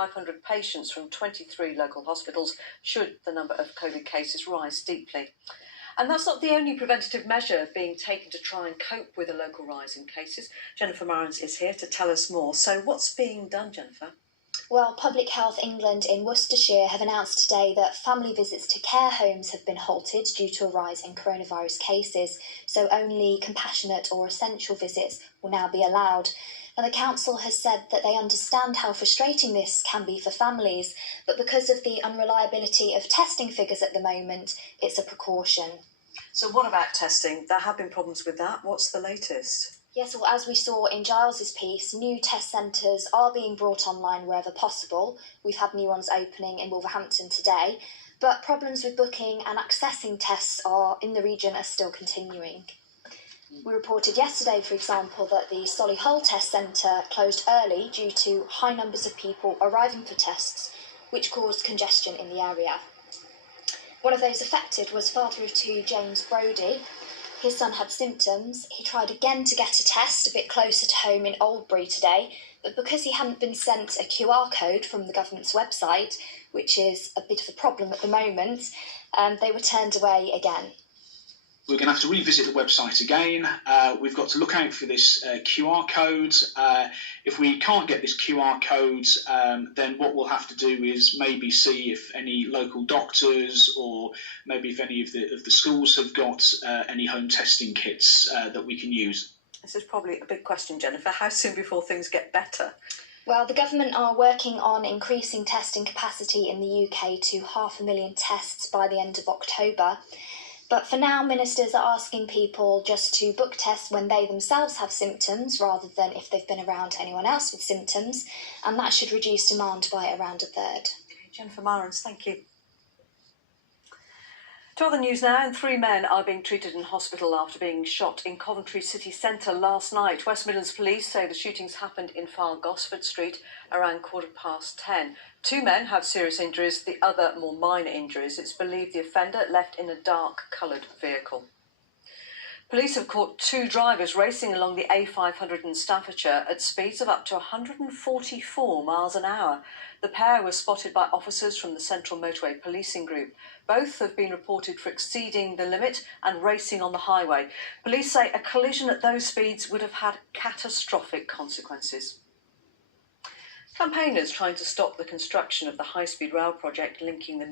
500 patients from 23 local hospitals should the number of COVID cases rise steeply. And that's not the only preventative measure being taken to try and cope with a local rise in cases. Jennifer Murrens is here to tell us more. So what's being done, Jennifer? Well, Public Health England in Worcestershire have announced today that family visits to care homes have been halted due to a rise in coronavirus cases, so only compassionate or essential visits will now be allowed. Now, the council has said that they understand how frustrating this can be for families, but because of the unreliability of testing figures at the moment, it's a precaution. So what about testing? There have been problems with that. What's the latest? Yes, well, as we saw in Giles's piece, new test centres are being brought online wherever possible. We've had new ones opening in Wolverhampton today, but problems with booking and accessing tests in the region are still continuing. We reported yesterday, for example, that the Solihull Test Centre closed early due to high numbers of people arriving for tests, which caused congestion in the area. One of those affected was father of two, James Brodie. His son had symptoms. He tried again to get a test a bit closer to home in Oldbury today, but because he hadn't been sent a QR code from the government's website, which is a bit of a problem at the moment, they were turned away again. We're going to have to revisit the website again. We've got to look out for this QR code. If we can't get this QR code, then what we'll have to do is maybe see if any local doctors or maybe if any of the schools have got any home testing kits that we can use. This is probably a big question, Jennifer. How soon before things get better? Well, the government are working on increasing testing capacity in the UK to 500,000 tests by the end of October. But for now, ministers are asking people just to book tests when they themselves have symptoms rather than if they've been around anyone else with symptoms, and that should reduce demand by around a third. Jennifer Murrens, thank you. To other news now, and 3 men are being treated in hospital after being shot in Coventry city centre last night. West Midlands Police say the shootings happened in Far Gosford Street around 10:15. 2 men have serious injuries, the other more minor injuries. It's believed the offender left in a dark-coloured vehicle. Police have caught 2 drivers racing along the A500 in Staffordshire at speeds of up to 144 miles an hour. The pair were spotted by officers from the Central Motorway Policing Group. Both have been reported for exceeding the limit and racing on the highway. Police say a collision at those speeds would have had catastrophic consequences. Campaigners trying to stop the construction of the high-speed rail project linking the